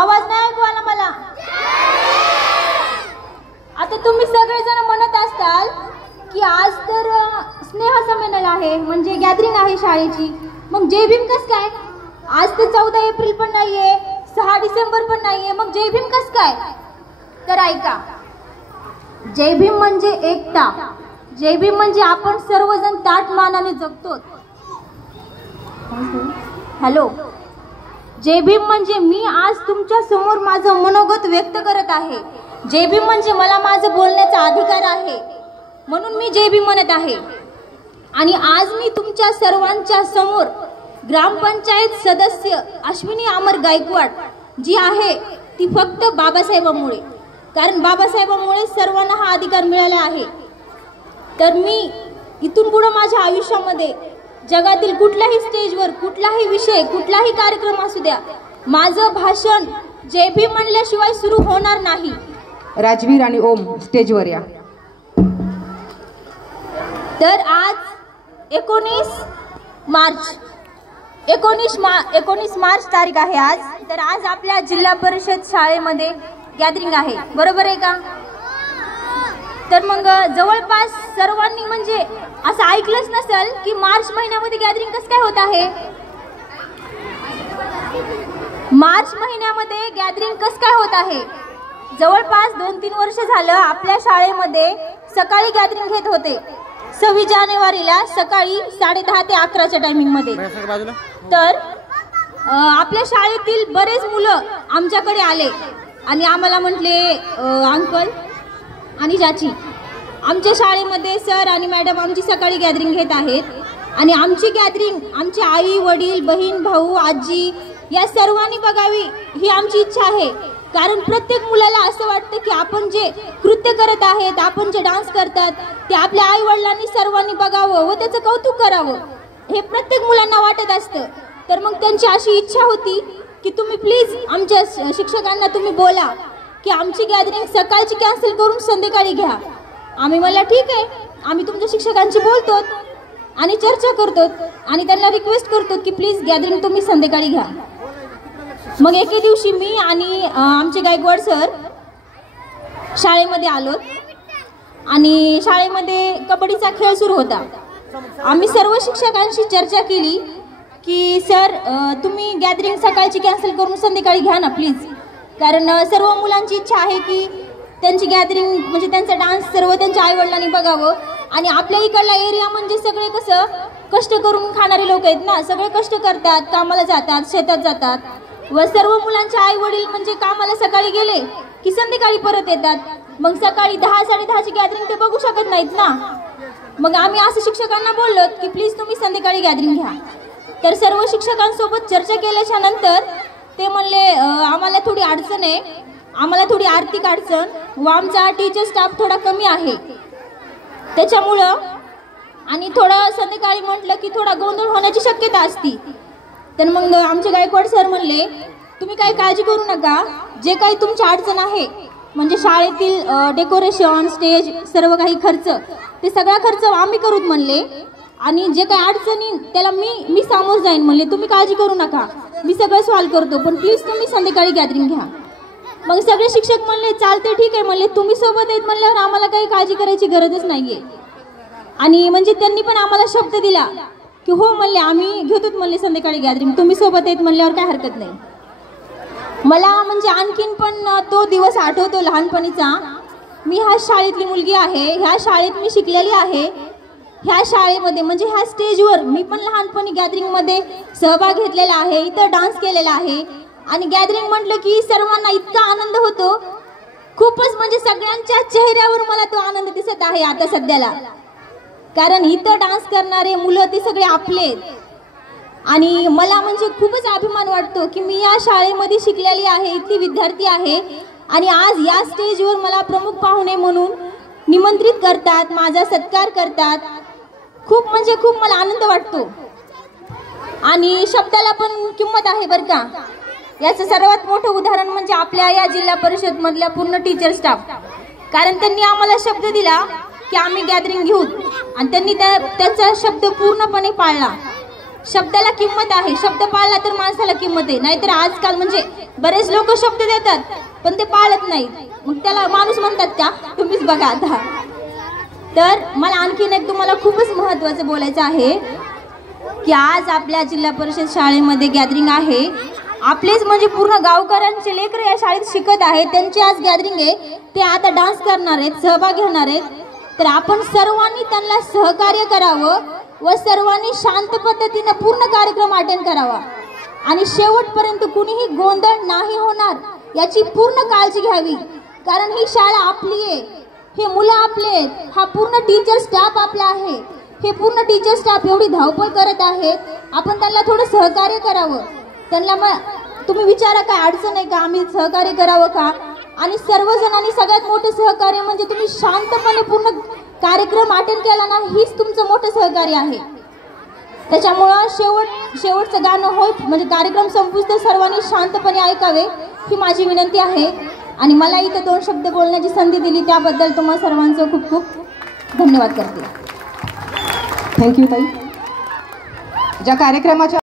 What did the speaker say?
आवाज नाही ऐकू आला मला। आता तुम्ही सगळेजण म्हणत असताल की आज तर स्नेहसंमेलन आहे, म्हणजे गॅदरिंग आहे शाळेची, मग जय भीम कस काय? आज तर 14 एप्रिल पण नाहीये, 6 डिसेंबर पण नाहीये, मग जय भीम कस काय? तर ऐका, जय भीम म्हणजे एकता, जय भीम म्हणजे आपण सर्वजण ताठ मानाने जगतो। हॅलो, जय भीम म्हणजे मी आज तुमच्या समोर माझं मनोगत व्यक्त करत आहे। जय भीम म्हणजे मला माझं बोलण्याचा अधिकार आहे, म्हणून मी जय भीम म्हणत आहे। आणि आज मी तुमच्या सर्वांच्या समोर ग्रामपंचायत सदस्य अश्विनी अमर गायकवाड जी आहे ती फक्त बाबासाहेबांमुळे, कारण बाबासाहेबांमुळे सर्वांना हा अधिकार मिळाला आहे। तर मी इथून पुढे माझ्या आयुष्यामध्ये जगातील कुठल्याही स्टेजवर कुठलाही विषय कुठलाही कार्यक्रम असू द्या, माझं भाषण जय भीम म्हणल्याशिवाय सुरू होणार नाही। राजवीर आणि ओम स्टेजवर या। तर आज 19 मार्च तारीख आहे आज। तर आज आपल्या जिल्हा परिषद शाळेमध्ये गॅदरिंग आहे, बरोबर आहे का? तर मग जवळपास सर्वांनी म्हणजे असं ऐकलंच नसेल की मार्च महिन्यामध्ये गॅदरिंग कसं काय होत आहे। मार्च महिन्यामध्ये गॅदरिंग कसं काय होत आहे? जवळपास 2-3 वर्ष झालं आपल्या शाळेमध्ये सकाळी गॅदरिंग घेत होते, 26 जानेवारीला सकाळी 10:30 ते 11च्या टायमिंग मध्ये। तर आपल्या शाळेतील बरेच मुलं आमच्याकडे आले आणि आम्हाला म्हटले, अंकल आणि चाची, आमच्या शाळेमध्ये सर आणि मॅडम आमची सकाळी गॅदरिंग घेत आहेत आणि आमची गॅदरिंग आमची आई वडील बहीण भाऊ आजी या सर्वांनी बघावी ही आमची इच्छा आहे। कारण प्रत्येक मुलाला असं वाटतं की आपण जे कृत्य करत आहेत, आपण जे डान्स करतात ते आपल्या आई वडिलांनी सर्वांनी बघावं व त्याचं कौतुक करावं, हे प्रत्येक मुलांना वाटत असतं। तर मग त्यांची अशी इच्छा होती की तुम्ही प्लीज आमच्या शिक्षकांना तुम्ही बोला की आमची गॅदरिंग सकाळची कॅन्सल करून संध्याकाळी घ्या। आम्ही म्हणलं ठीक आहे, आम्ही तुमच्या शिक्षकांशी बोलतो आणि चर्चा करतो आणि त्यांना रिक्वेस्ट करतो की प्लीज गॅदरिंग तुम्ही संध्याकाळी घ्या। मग एके दिवशी मी आणि आमचे गायकवाड सर शाळेमध्ये आलो आणि शाळेमध्ये कबड्डीचा खेळ सुरू होता। आम्ही सर्व शिक्षकांशी चर्चा केली की सर तुम्ही गॅदरिंग सकाळची कॅन्सल करून संध्याकाळी घ्या ना प्लीज, कारण सर्व मुलांची इच्छा आहे की त्यांची गॅदरिंग म्हणजे त्यांचा डान्स सर्व त्यांच्या आई वडिलांनी बघावं। आणि आपल्या इकडला एरिया म्हणजे सगळे कसं कष्ट करून खाणारे लोक आहेत ना, सगळे कष्ट करतात, कामाला जातात, शेतात जातात व सर्व मुलांचे आई वडील म्हणजे कामाला सकाळी गेले की संध्याकाळी परत येतात, मग सकाळी 10-10:30ची गॅदरिंग ते बघू शकत नाहीत ना। मग आम्ही असं शिक्षकांना बोललो की प्लीज तुम्ही संध्याकाळी गॅदरिंग घ्या। तर सर्व शिक्षकांसोबत चर्चा केल्याच्या नंतर ते म्हणले आम्हाला थोडी अडचण आहे, आम्हाला थोडी आर्थिक अडचण व आमचा टीचर स्टाफ थोडा कमी आहे त्याच्यामुळं, आणि थोडं संध्याकाळी म्हटलं की थोडा गोंधळ होण्याची शक्यता असती। तर मग आमचे गायकवाड सर म्हणले तुम्ही काही काळजी करू नका, जे काही तुमची अडचण आहे म्हणजे शाळेतील डेकोरेशन स्टेज सर्व काही खर्च ते सगळा खर्च आम्ही करूत म्हणले, आणि जे काही अडचणी त्याला मी सामोर जाईन म्हणले, तुम्ही काळजी करू नका, मी सगळं सॉल्व्ह करतो, पण प्लीज तुम्ही संध्याकाळी गॅदरिंग घ्या। मग सगळे शिक्षक म्हणले चालते ठीक आहे म्हणले, तुम्ही सोबत आहेत म्हणल्यावर आम्हाला काही काळजी करायची गरजच नाहीये। आणि म्हणजे त्यांनी पण आम्हाला शब्द दिला की हो म्हणले आम्ही घेतोच म्हणले संध्याकाळी गॅदरिंग, तुम्ही सोबत आहेत म्हणल्यावर काय हरकत नाही। मला म्हणजे आणखीन पण तो दिवस आठवतो लहानपणीचा। मी ह्या शाळेतली मुलगी आहे, ह्या शाळेत मी शिकलेली आहे, ह्या शाळेमध्ये म्हणजे ह्या स्टेजवर मी पण लहानपणी गॅदरिंगमध्ये सहभाग घेतलेला आहे, इथं डान्स केलेला आहे आणि गॅदरिंग म्हटलं की सर्वांना इतका आनंद होतो, खूपच म्हणजे सगळ्यांच्या चेहऱ्यावर मला तो आनंद दिसत आहे आता सध्याला, कारण इथं डान्स करणारे मुलं ते सगळे आपले आणि मला म्हणजे खूपच अभिमान वाटतो की मी या शाळेमध्ये शिकलेली आहे, इथली विद्यार्थी आहे आणि आज या स्टेजवर मला प्रमुख पाहुणे म्हणून निमंत्रित करतात, माझा सत्कार करतात, खूप म्हणजे खूप मला आनंद वाटतो आणि शब्दाला पण किंमत आहे बरं का। याचं सर्वात मोठं उदाहरण म्हणजे आपल्या या जिल्हा परिषद मधल्या पूर्ण टीचर स्टाफ, कारण त्यांनी आम्हाला शब्द दिला की आम्ही गॅदरिंग घेऊ आणि त्यांनी त्यांचा शब्द पूर्णपणे पाळला। शब्दाला किंमत आहे, शब्द पाळला तर माणसाला किंमत आहे. नाहीतर आजकाल म्हणजे बरेच लोक शब्द देतात पण ते पाळत नाही, मग त्याला माणूस म्हणतात का? तुम्हीच बघा आता. तर मला आणखीन एक तुम्हाला खूपच महत्त्वाचं बोलायचं आहे की आज आपल्या जिल्हा परिषद शाळेमध्ये गॅदरिंग आहे. आपलेच म्हणजे पूर्ण गावकऱ्यांचे लेकरं या शाळेत शिकत आहेत, त्यांची आज गॅदरिंग आहे. ते आता डान्स करणार आहेत, सहभाग घेणार आहेत. तर आपण सर्वांनी त्यांना सहकार्य करावं व सर्वांनी शांत पद्धतीने पूर्ण कार्यक्रम अटेंड करावा आणि शेवटपर्यंत कुणीही गोंधळ नाही होणार याची पूर्ण काळजी घ्यावी. कारण ही शाळा आपली आहे, हे मुलं आपले आहेत, हा पूर्ण टीचर स्टाफ आपला आहे. हे पूर्ण टीचर स्टाफ एवढी धावपळ करत आहेत, आपण त्यांना थोडं सहकार्य करावं. त्यांना मग तुम्ही विचारा काय अडचण आहे का, आम्ही सहकार्य करावं का? आणि सर्वजणांनी सगळ्यात मोठं सहकार्य म्हणजे तुम्ही शांतपणे पूर्ण कार्यक्रम अटेंड केला ना, हीच तुमचं मोठं सहकार्य आहे. त्याच्यामुळं शेवटचं गाणं होय म्हणजे कार्यक्रम संपूस तर सर्वांनी शांतपणे ऐकावे ही माझी विनंती आहे. आणि मला इथं 2 शब्द बोलण्याची संधी दिली त्याबद्दल तुम्हा सर्वांचं खूप खूप धन्यवाद करते. थँक्यू ताई. ज्या कार्यक्रमाच्या